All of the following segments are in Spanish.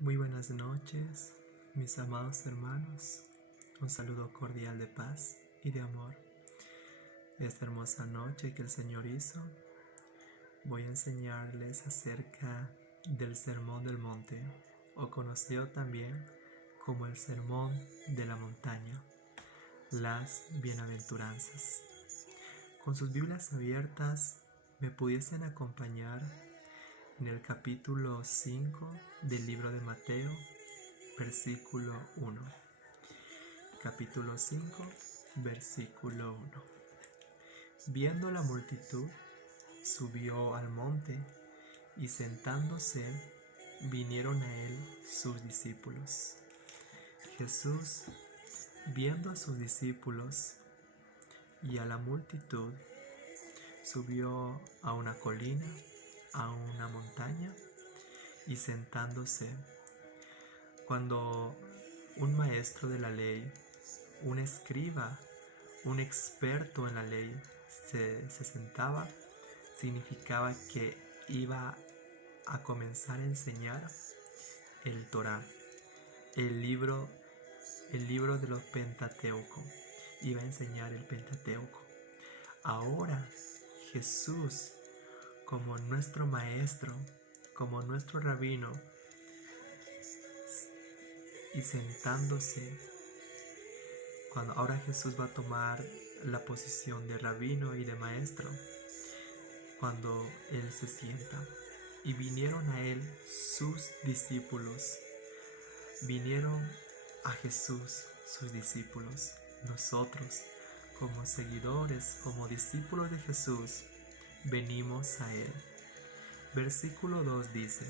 Muy buenas noches, mis amados hermanos. Un saludo cordial de paz y de amor. Esta hermosa noche que el Señor hizo, voy a enseñarles acerca del Sermón del Monte, o conocido también como el Sermón de la Montaña, las Bienaventuranzas. Con sus Biblias abiertas, me pudiesen acompañar en el capítulo 5 del libro de Mateo, versículo 1. Capítulo 5, versículo 1. Viendo la multitud, subió al monte y sentándose, vinieron a él sus discípulos. Jesús, viendo a sus discípulos y a la multitud, subió a una colina, a una montaña, y sentándose. Cuando un maestro de la ley, un escriba, un experto en la ley se sentaba, significaba que iba a comenzar a enseñar el Torá, el libro de los Pentateuco. Iba a enseñar el Pentateuco. Ahora Jesús, como nuestro maestro, como nuestro rabino, y sentándose, cuando ahora Jesús va a tomar la posición de rabino y de maestro, cuando Él se sienta. Y vinieron a Él sus discípulos. Vinieron a Jesús sus discípulos. Nosotros, como seguidores, como discípulos de Jesús, venimos a Él. Versículo 2 dice: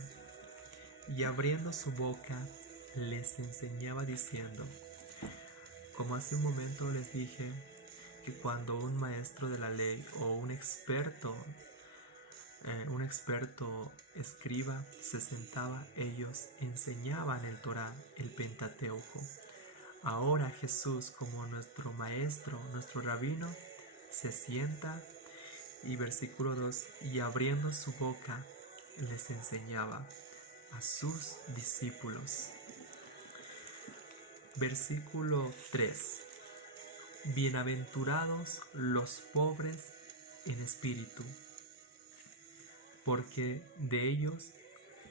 y abriendo su boca, les enseñaba diciendo. Como hace un momento les dije, que cuando un maestro de la ley o un experto escriba se sentaba, ellos enseñaban el Torá, el Pentateuco. Ahora Jesús, como nuestro maestro, nuestro rabino, se sienta, y versículo 2, y abriendo su boca les enseñaba a sus discípulos. Versículo 3. Bienaventurados los pobres en espíritu, porque de ellos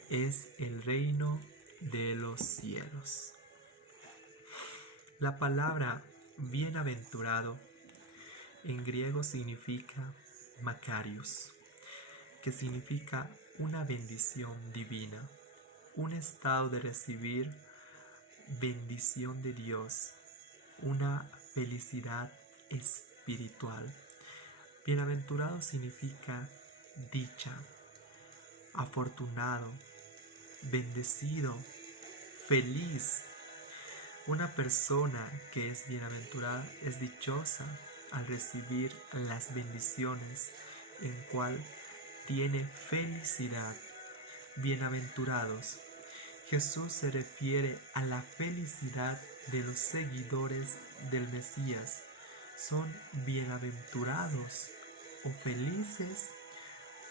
es el reino de los cielos. La palabra bienaventurado en griego significa Makarios, que significa una bendición divina, un estado de recibir bendición de Dios, una felicidad espiritual. Bienaventurado significa dicha, afortunado, bendecido, feliz. Una persona que es bienaventurada es dichosa al recibir las bendiciones, en cual tiene felicidad. Bienaventurados. Jesús se refiere a la felicidad de los seguidores del Mesías. Son bienaventurados o felices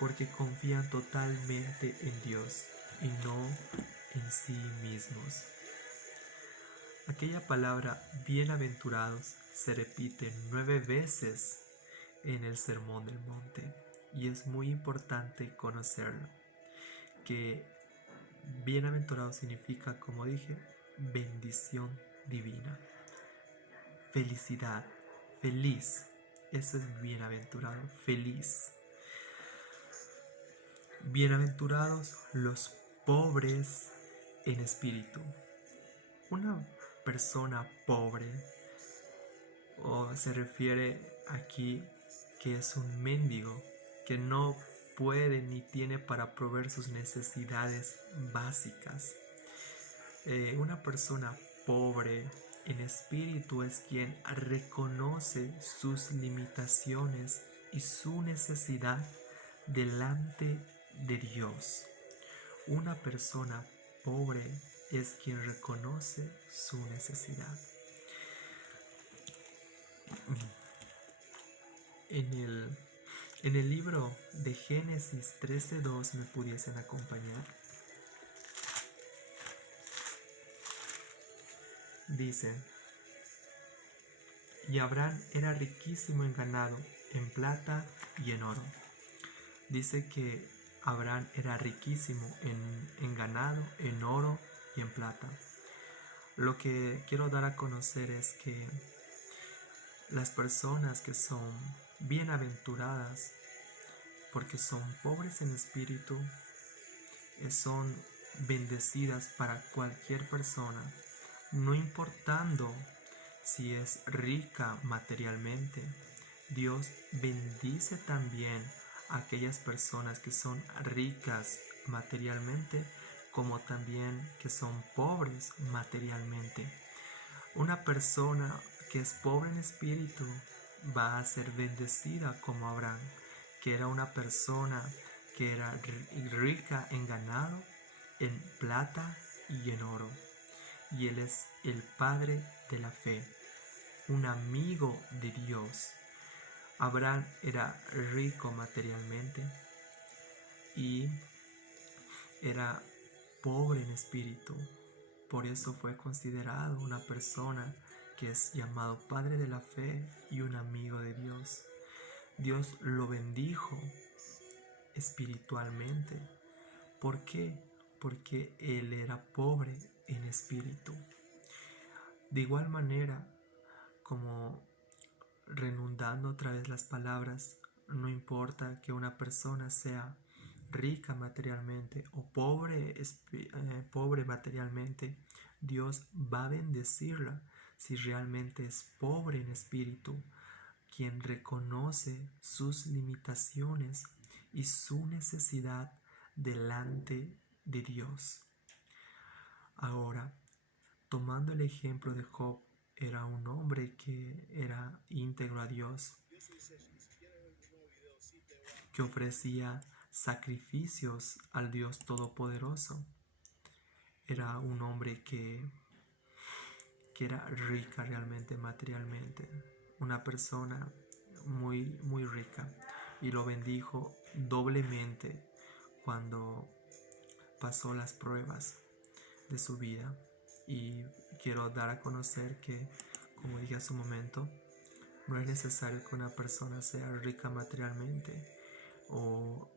porque confían totalmente en Dios y no en sí mismos. Aquella palabra bienaventurados se repite 9 veces en el Sermón del Monte, y es muy importante conocerlo, que bienaventurado significa, como dije, bendición divina, felicidad, feliz. Eso es bienaventurado, feliz. Bienaventurados los pobres en espíritu. Una persona pobre, o se refiere aquí que es un mendigo, que no puede ni tiene para proveer sus necesidades básicas. Una persona pobre en espíritu es quien reconoce sus limitaciones y su necesidad delante de Dios. Una persona pobre es quien reconoce su necesidad. En el libro de Génesis 13:2 me pudiesen acompañar. dice: y Abraham era riquísimo en ganado, en plata y en oro. Dice que Abraham era riquísimo en ganado, en oro y en plata. Lo que quiero dar a conocer es que las personas que son bienaventuradas, porque son pobres en espíritu, son bendecidas para cualquier persona, no importando si es rica materialmente. Dios bendice también a aquellas personas que son ricas materialmente, como también que son pobres materialmente. Una persona que es pobre en espíritu va a ser bendecida como Abraham, que era una persona que era rica en ganado, en plata y en oro. Y él es el padre de la fe, un amigo de Dios. Abraham era rico materialmente y era pobre en espíritu. Por eso fue considerado una persona que es llamado padre de la fe y un amigo de Dios. Dios lo bendijo espiritualmente. ¿Por qué? Porque él era pobre en espíritu. De igual manera, como redundando otra vez las palabras, no importa que una persona sea rica materialmente o pobre materialmente, Dios va a bendecirla si realmente es pobre en espíritu, quien reconoce sus limitaciones y su necesidad delante de Dios. Ahora, tomando el ejemplo de Job, era un hombre que era íntegro a Dios, que ofrecía sacrificios al Dios Todopoderoso. Era un hombre que era rica realmente materialmente, una persona muy rica, y lo bendijo doblemente cuando pasó las pruebas de su vida. Y quiero dar a conocer que, como dije hace un momento, no es necesario que una persona sea rica materialmente o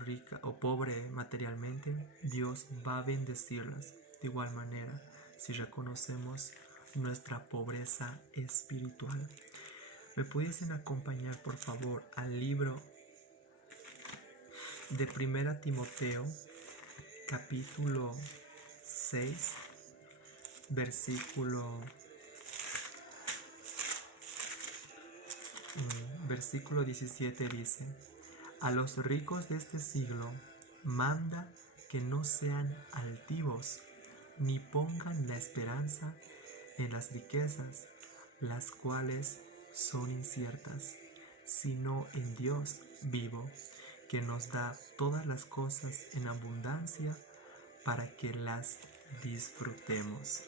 rica o pobre materialmente. Dios va a bendecirlas de igual manera si reconocemos nuestra pobreza espiritual. ¿Me pudiesen acompañar, por favor, al libro de 1 Timoteo, capítulo 6, versículo 17 dice: a los ricos de este siglo manda que no sean altivos, ni pongan la esperanza en las riquezas, las cuales son inciertas, sino en Dios vivo, que nos da todas las cosas en abundancia para que las disfrutemos.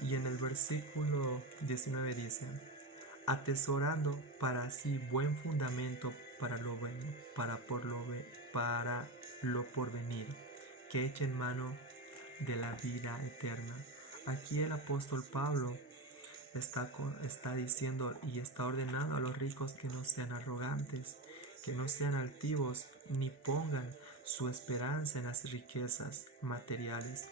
Y en el versículo 19 dice: atesorando para sí buen fundamento para lo porvenir, que echen mano de la vida eterna. Aquí el apóstol Pablo está diciendo y está ordenando a los ricos que no sean arrogantes, que no sean altivos, ni pongan su esperanza en las riquezas materiales,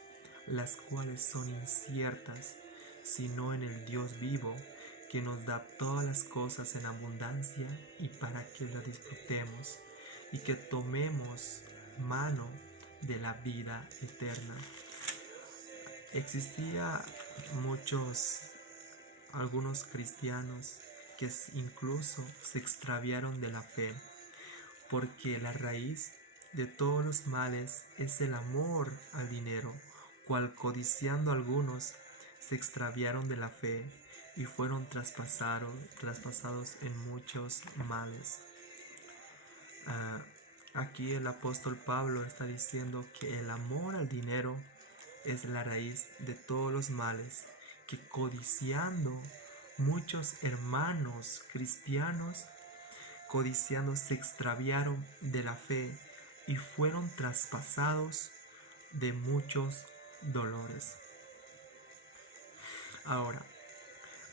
las cuales son inciertas, sino en el Dios vivo, que nos da todas las cosas en abundancia y para que las disfrutemos y que tomemos mano de la vida eterna. Existía algunos cristianos que incluso se extraviaron de la fe, porque la raíz de todos los males es el amor al dinero, cual codiciando algunos se extraviaron de la fe y fueron traspasados en muchos males. Aquí el apóstol Pablo está diciendo que el amor al dinero es la raíz de todos los males, que codiciando muchos hermanos cristianos, codiciando se extraviaron de la fe y fueron traspasados de muchos dolores. Ahora,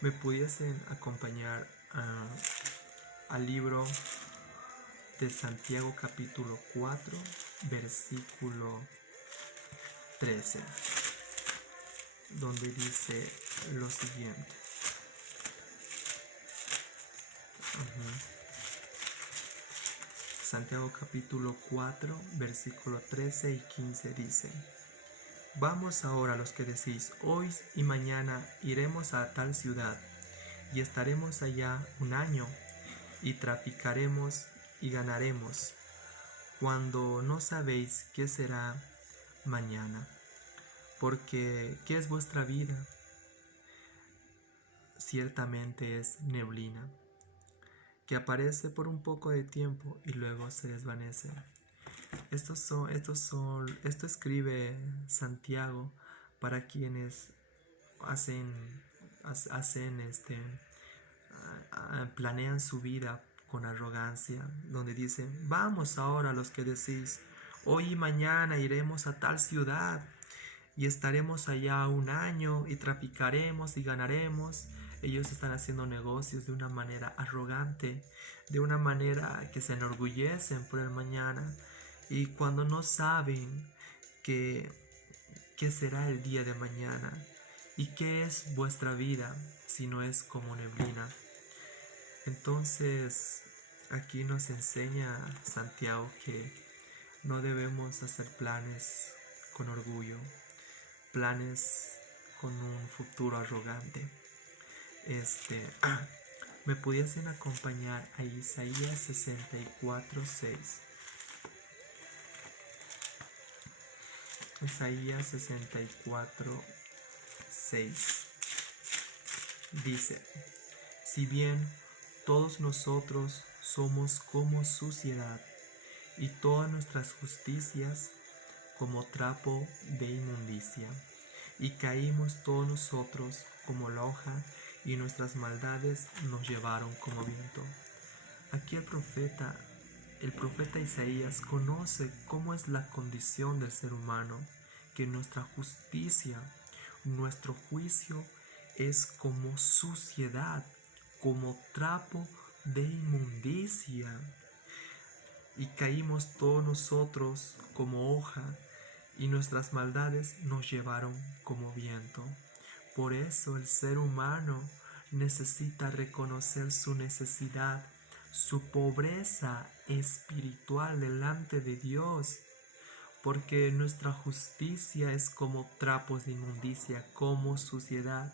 ¿me pudiesen acompañar al libro de Santiago capítulo 4, versículo 13, donde dice lo siguiente? Santiago capítulo 4, versículo 13 y 15 dice: Vamos ahora los que decís, hoy y mañana iremos a tal ciudad, y estaremos allá un año, y traficaremos y ganaremos, cuando no sabéis qué será mañana. Porque, ¿qué es vuestra vida? Ciertamente es neblina, que aparece por un poco de tiempo y luego se desvanece. Esto escribe Santiago para quienes planean su vida con arrogancia, donde dicen: vamos ahora los que decís, hoy y mañana iremos a tal ciudad y estaremos allá un año y traficaremos y ganaremos. Ellos están haciendo negocios de una manera arrogante, de una manera que se enorgullecen por el mañana, y cuando no saben qué será el día de mañana y qué es vuestra vida si no es como neblina. Entonces aquí nos enseña Santiago que no debemos hacer planes con orgullo, planes con un futuro arrogante. ¿Me pudiesen acompañar a Isaías 64:6? Isaías 64:6 dice: si bien todos nosotros somos como suciedad, y todas nuestras justicias como trapo de inmundicia, y caímos todos nosotros como la hoja, y nuestras maldades nos llevaron como viento. Aquí el profeta Isaías conoce cómo es la condición del ser humano, que nuestra justicia, nuestro juicio es como suciedad, como trapo de inmundicia, y caímos todos nosotros como hoja, y nuestras maldades nos llevaron como viento. Por eso el ser humano necesita reconocer su necesidad, su pobreza espiritual delante de Dios, porque nuestra justicia es como trapos de inmundicia, como suciedad,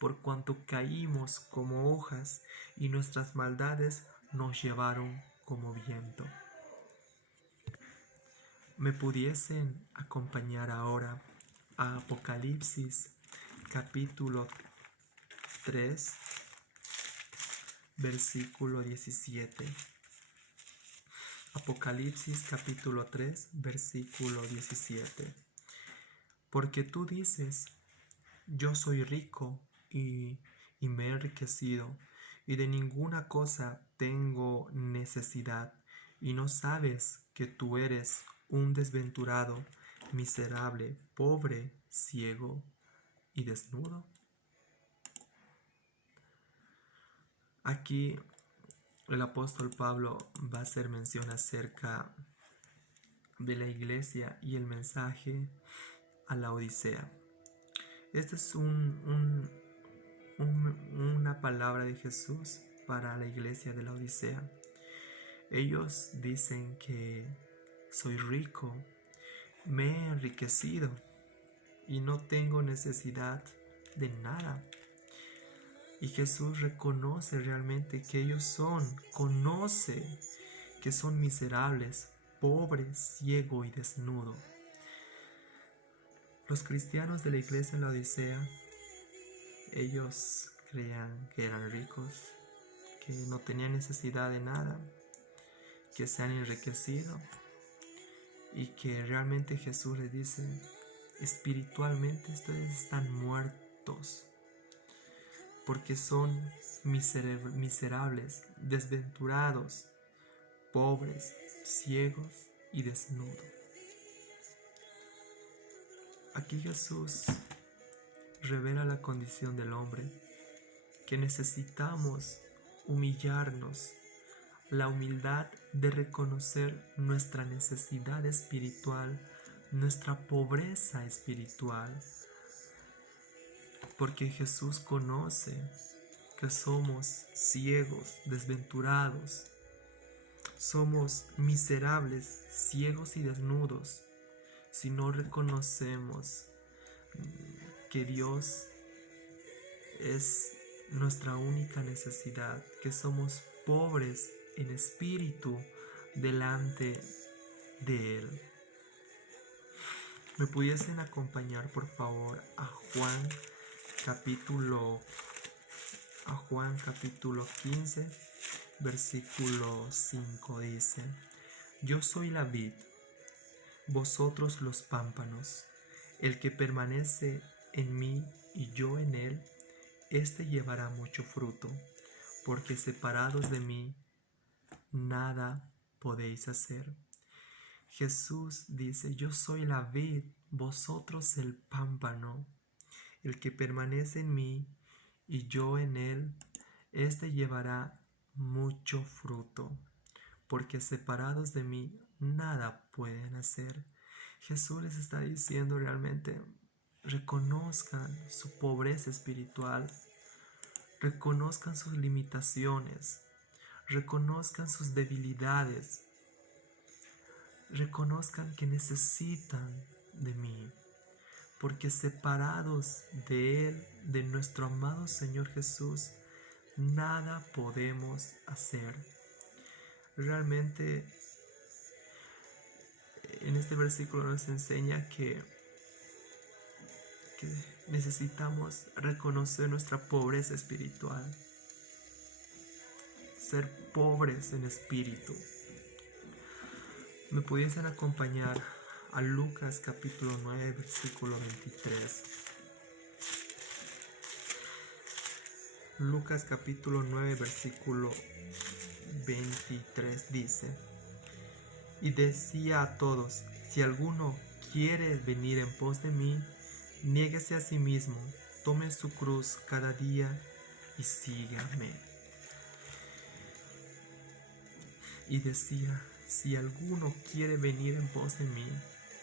por cuanto caímos como hojas, y nuestras maldades nos llevaron como viento. ¿Me pudiesen acompañar ahora a Apocalipsis capítulo 3, versículo 17? Apocalipsis capítulo 3, versículo 17. Porque tú dices: yo soy rico y me he enriquecido, y de ninguna cosa tengo necesidad, y no sabes que tú eres un desventurado, miserable, pobre, ciego y desnudo. Aquí el apóstol Pablo va a hacer mención acerca de la iglesia y el mensaje a la Odisea. Esta es una palabra de Jesús para la iglesia de la Odisea. Ellos dicen que soy rico, me he enriquecido y no tengo necesidad de nada. Y Jesús reconoce realmente que ellos conoce que son miserables, pobre, ciego y desnudo. Los cristianos de la iglesia en la Odisea, ellos creían que eran ricos, que no tenían necesidad de nada, que se han enriquecido, y que realmente Jesús les dice: espiritualmente ustedes están muertos, porque son miserables, desventurados, pobres, ciegos y desnudos. Aquí Jesús revela la condición del hombre, que necesitamos humillarnos, la humildad de reconocer nuestra necesidad espiritual, nuestra pobreza espiritual, porque Jesús conoce que somos ciegos, desventurados, somos miserables, ciegos y desnudos, si no reconocemos que Dios es nuestra única necesidad, que somos pobres en espíritu delante de Él. ¿Me pudiesen acompañar por favor a Juan capítulo 15, versículo 5 dice: Yo soy la vid, vosotros los pámpanos. El que permanece en mí y yo en él, éste llevará mucho fruto, porque separados de mí, nada podéis hacer. Jesús dice: yo soy la vid, vosotros el pámpano. El que permanece en mí y yo en él, éste llevará mucho fruto, porque separados de mí, nada pueden hacer. Jesús les está diciendo realmente: reconozcan su pobreza espiritual, reconozcan sus limitaciones, reconozcan sus debilidades, reconozcan que necesitan de mí, porque separados de Él, de nuestro amado Señor Jesús, nada podemos hacer. Realmente en este versículo nos enseña que necesitamos reconocer nuestra pobreza espiritual, ser pobres en espíritu. ¿Me pudiesen acompañar a Lucas capítulo 9, versículo 23? Lucas capítulo 9, versículo 23 dice: y decía a todos: si alguno quiere venir en pos de mí, niéguese a sí mismo, tome su cruz cada día y sígame. Y decía: si alguno quiere venir en pos de mí,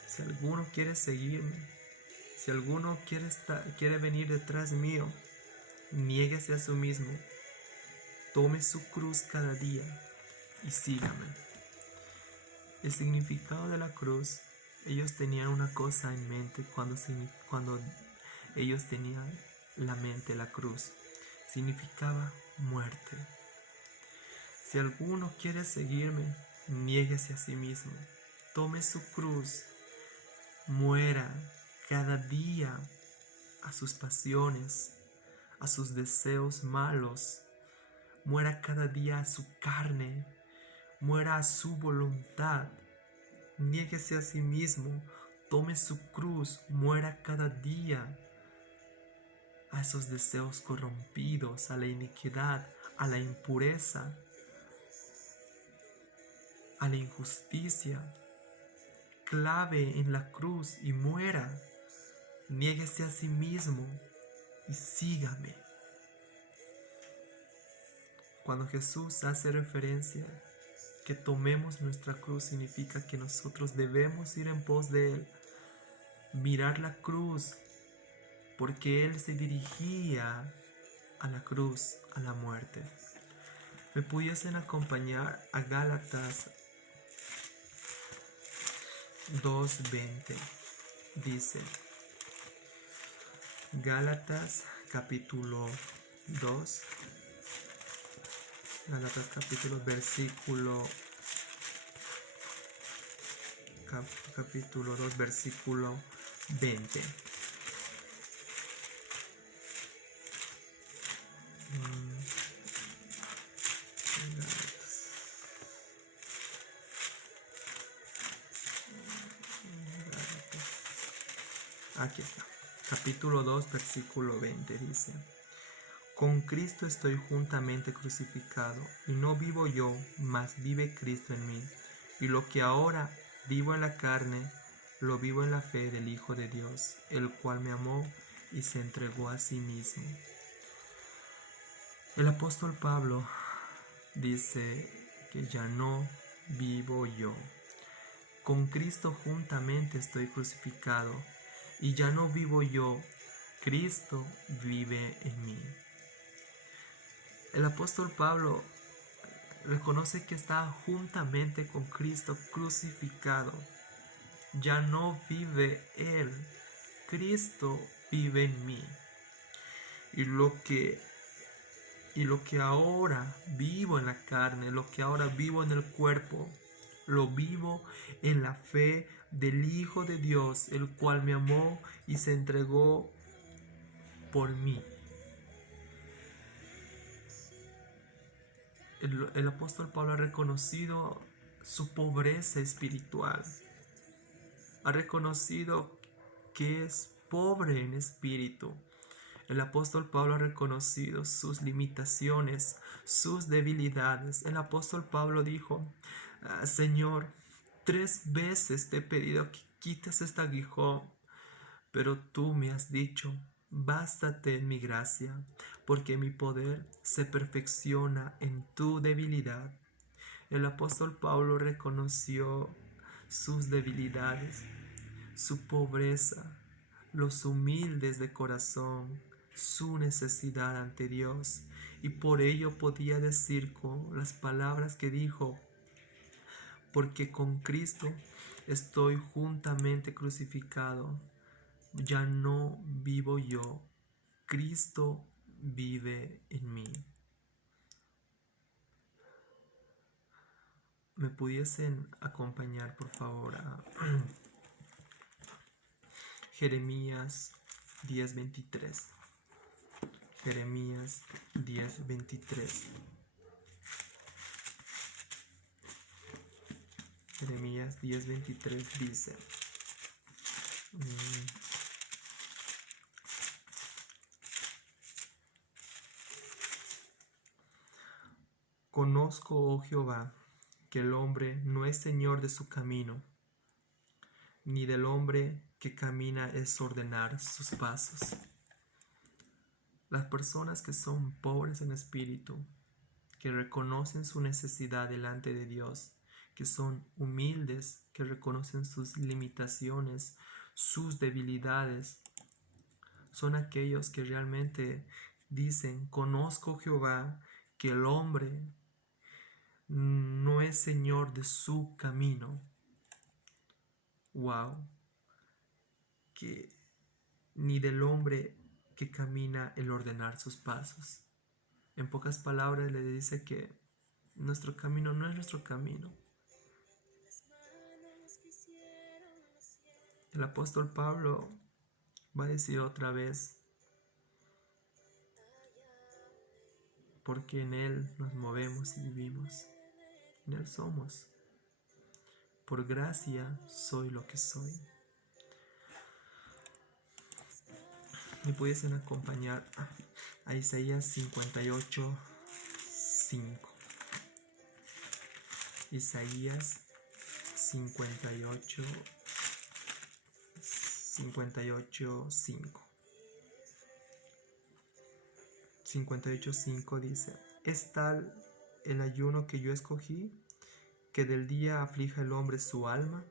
si alguno quiere seguirme, si alguno quiere venir detrás mío, niéguese a sí mismo, tome su cruz cada día y sígame. El significado de la cruz, ellos tenían una cosa en mente cuando ellos tenían la mente la cruz. Significaba muerte. Si alguno quiere seguirme, niéguese a sí mismo, tome su cruz, muera cada día a sus pasiones, a sus deseos malos, muera cada día a su carne, muera a su voluntad, niéguese a sí mismo, tome su cruz, muera cada día a esos deseos corrompidos, a la iniquidad, a la impureza, a la injusticia. Clave en la cruz y muera. Niéguese a sí mismo y sígame. Cuando Jesús hace referencia que tomemos nuestra cruz, significa que nosotros debemos ir en pos de Él, mirar la cruz, porque Él se dirigía a la cruz, a la muerte. ¿Me pudiesen acompañar a Gálatas 2:20? Dice, Gálatas capítulo 2, Gálatas capítulo 2, versículo 20. Aquí está. Capítulo 2, versículo 20 dice: con Cristo estoy juntamente crucificado, y no vivo yo, mas vive Cristo en mí. Y lo que ahora vivo en la carne, lo vivo en la fe del Hijo de Dios, el cual me amó y se entregó a sí mismo. El apóstol Pablo dice que ya no vivo yo. Con Cristo juntamente estoy crucificado y ya no vivo yo, Cristo vive en mí. El apóstol Pablo reconoce que está juntamente con Cristo crucificado. Ya no vive él, Cristo vive en mí. Y lo que ahora vivo en la carne, lo que ahora vivo en el cuerpo, lo vivo en la fe del Hijo de Dios, el cual me amó y se entregó por mí. El apóstol Pablo ha reconocido su pobreza espiritual. Ha reconocido que es pobre en espíritu. El apóstol Pablo ha reconocido sus limitaciones, sus debilidades. El apóstol Pablo dijo: Señor, 3 veces te he pedido que quites este aguijón, pero tú me has dicho: bástate en mi gracia, porque mi poder se perfecciona en tu debilidad. El apóstol Pablo reconoció sus debilidades, su pobreza, los humildes de corazón, su necesidad ante Dios, y por ello podía decir con las palabras que dijo: porque con Cristo estoy juntamente crucificado, ya no vivo yo, Cristo vive en mí. ¿Me pudiesen acompañar, por favor, a Jeremías 10:23? Jeremías 10:23. Jeremías 10:23 dice: Conozco, oh Jehová, que el hombre no es señor de su camino, ni del hombre que camina es ordenar sus pasos. Las personas que son pobres en espíritu, que reconocen su necesidad delante de Dios, que son humildes, que reconocen sus limitaciones, sus debilidades, son aquellos que realmente dicen: conozco, Jehová, que el hombre no es señor de su camino. Wow, que ni del hombre que camina el ordenar sus pasos. En pocas palabras le dice que nuestro camino no es nuestro camino. El apóstol Pablo va a decir otra vez: porque en Él nos movemos y vivimos, en Él somos. Por gracia soy lo que soy. Me pudiesen acompañar a Isaías 58:5. Isaías 58:5. 58:5 dice: es tal el ayuno que yo escogí, que del día aflija el hombre su alma,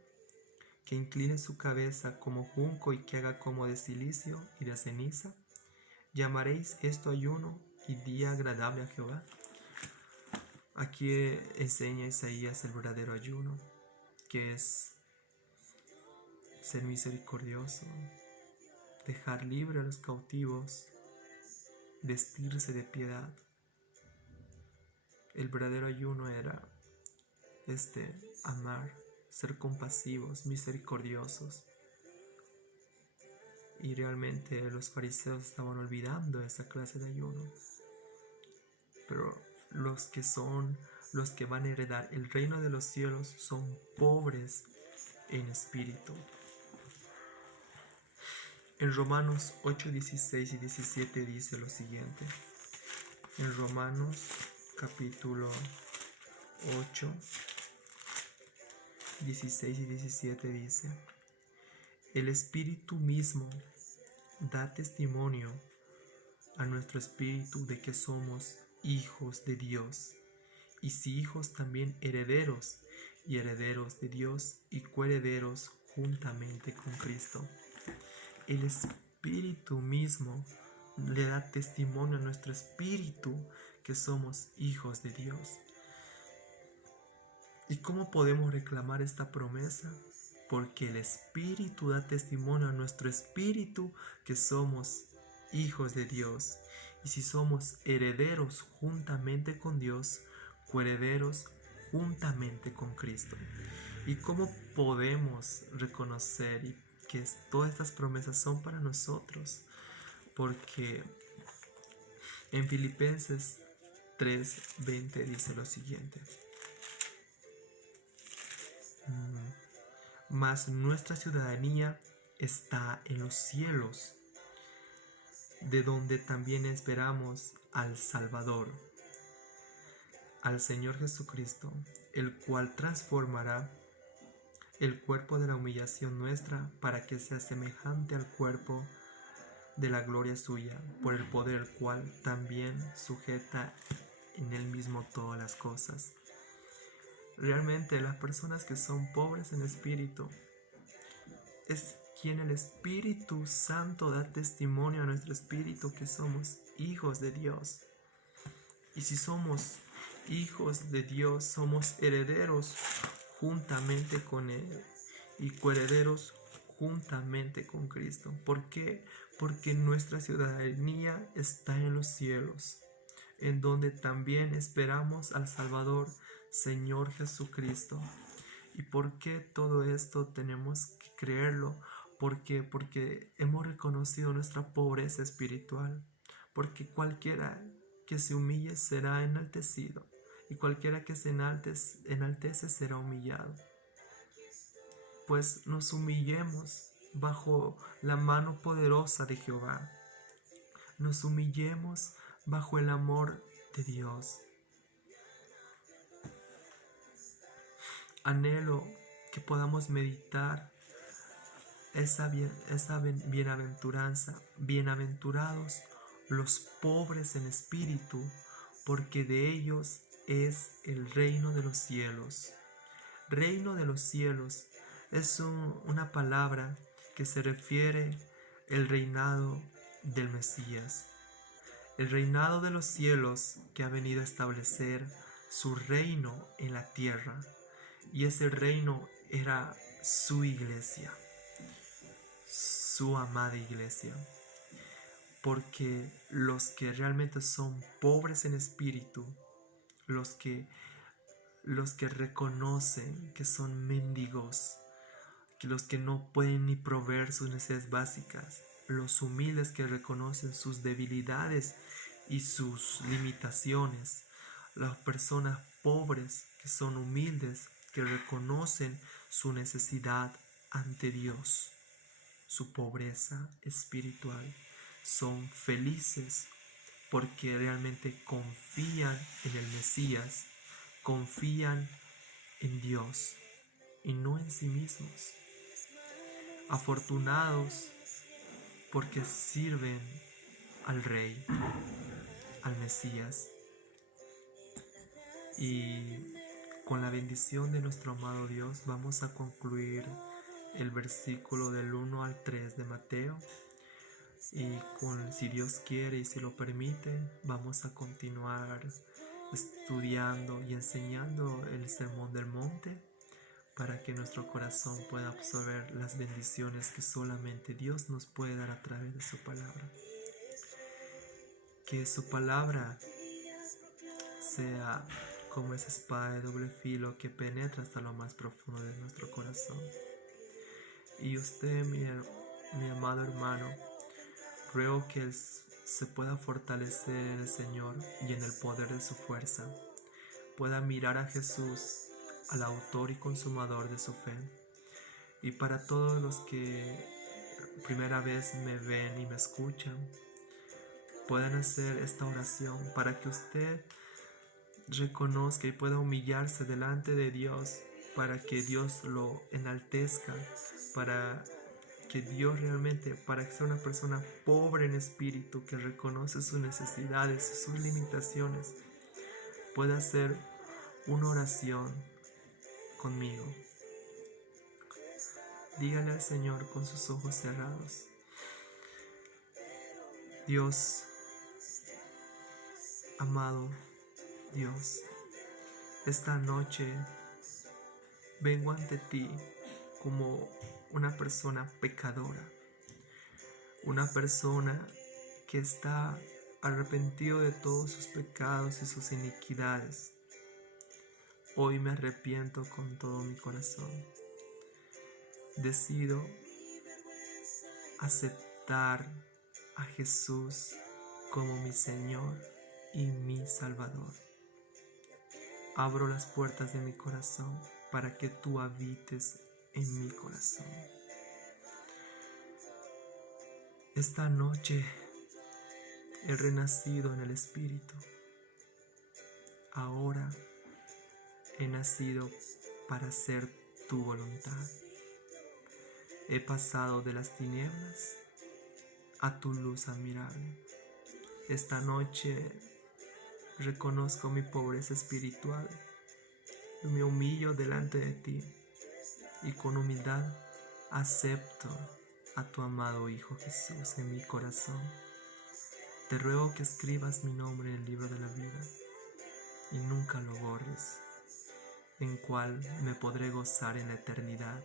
que incline su cabeza como junco y que haga como de silicio y de ceniza. ¿Llamaréis esto ayuno y día agradable a Jehová? Aquí enseña Isaías el verdadero ayuno, que es ser misericordioso, dejar libre a los cautivos, vestirse de piedad. El verdadero ayuno era amar, ser compasivos, misericordiosos. Y realmente los fariseos estaban olvidando esa clase de ayuno. Pero los que van a heredar el reino de los cielos son pobres en espíritu. En Romanos 8:16 y 17 dice lo siguiente. En Romanos capítulo 8, 16 y 17 dice: el Espíritu mismo da testimonio a nuestro espíritu de que somos hijos de Dios, y si hijos también herederos, y herederos de Dios y coherederos juntamente con Cristo. El Espíritu mismo le da testimonio a nuestro espíritu que somos hijos de Dios. ¿Y cómo podemos reclamar esta promesa? Porque el Espíritu da testimonio a nuestro espíritu que somos hijos de Dios. Y si somos herederos juntamente con Dios, coherederos juntamente con Cristo. ¿Y cómo podemos reconocer que todas estas promesas son para nosotros? Porque en Filipenses 3:20 dice lo siguiente: mas nuestra ciudadanía está en los cielos, de donde también esperamos al Salvador, al Señor Jesucristo, el cual transformará el cuerpo de la humillación nuestra para que sea semejante al cuerpo de la gloria suya, por el poder el cual también sujeta en él mismo todas las cosas. Realmente las personas que son pobres en espíritu es quien el Espíritu Santo da testimonio a nuestro espíritu que somos hijos de Dios. Y si somos hijos de Dios, somos herederos juntamente con Él y coherederos juntamente con Cristo. ¿Por qué? Porque nuestra ciudadanía está en los cielos, en donde también esperamos al Salvador, Señor Jesucristo. ¿Y por qué todo esto tenemos que creerlo? ¿Por qué? Porque hemos reconocido nuestra pobreza espiritual. Porque cualquiera que se humille será enaltecido, y cualquiera que se enaltece será humillado. Pues nos humillemos bajo la mano poderosa de Jehová. Nos humillemos bajo el amor de Dios. Anhelo que podamos meditar esa bienaventuranza. Bienaventurados los pobres en espíritu, porque de ellos es el reino de los cielos. Reino de los cielos es una palabra que se refiere al reinado del Mesías. El reinado de los cielos que ha venido a establecer su reino en la tierra. Y ese reino era su iglesia, su amada iglesia. Porque los que realmente son pobres en espíritu, los que reconocen que son mendigos, que los que no pueden ni proveer sus necesidades básicas, los humildes que reconocen sus debilidades y sus limitaciones, las personas pobres que son humildes, que reconocen su necesidad ante Dios, su pobreza espiritual, son felices porque realmente confían en el Mesías, confían en Dios y no en sí mismos. Afortunados porque sirven al Rey, al Mesías. Y con la bendición de nuestro amado Dios vamos a concluir el versículo del 1 al 3 de Mateo. Y si Dios quiere y si lo permite, vamos a continuar estudiando y enseñando el Sermón del Monte para que nuestro corazón pueda absorber las bendiciones que solamente Dios nos puede dar a través de su palabra. Que su palabra sea como esa espada de doble filo que penetra hasta lo más profundo de nuestro corazón. Y usted, mi amado hermano, ruego que se pueda fortalecer en el Señor y en el poder de su fuerza, pueda mirar a Jesús, al autor y consumador de su fe. Y para todos los que primera vez me ven y me escuchan, puedan hacer esta oración para que usted reconozca y pueda humillarse delante de Dios, para que Dios lo enaltezca, para que Dios realmente, para que sea una persona pobre en espíritu, que reconoce sus necesidades y sus limitaciones, pueda hacer una oración conmigo. Dígale al Señor con sus ojos cerrados: Dios, amado Dios, esta noche vengo ante ti como una persona pecadora, una persona que está arrepentido de todos sus pecados y sus iniquidades. Hoy me arrepiento con todo mi corazón. Decido aceptar a Jesús como mi Señor y mi Salvador. Abro las puertas de mi corazón para que tú habites en mi corazón. Esta noche he renacido en el Espíritu. Ahora he nacido para hacer tu voluntad. He pasado de las tinieblas a tu luz admirable. Esta noche reconozco mi pobreza espiritual. Me humillo delante de ti y con humildad acepto a tu amado Hijo Jesús en mi corazón. Te ruego que escribas mi nombre en el libro de la vida y nunca lo borres, en cual me podré gozar en la eternidad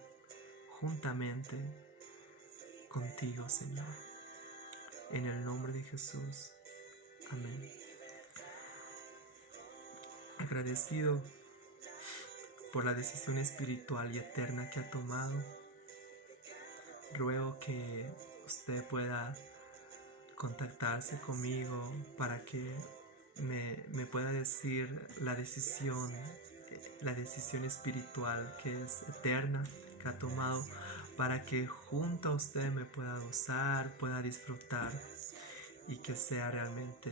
juntamente contigo, Señor. En el nombre de Jesús. Amén. Agradecido por la decisión espiritual y eterna que ha tomado, ruego que usted pueda contactarse conmigo para que me pueda decir la decisión espiritual que es eterna, que ha tomado, para que junto a usted me pueda gozar, pueda disfrutar y que sea realmente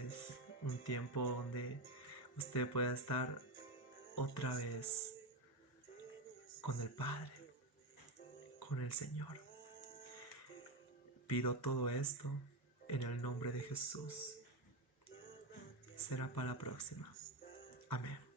un tiempo donde usted pueda estar otra vez con el Padre, con el Señor. Pido todo esto en el nombre de Jesús. Será para la próxima. Amén.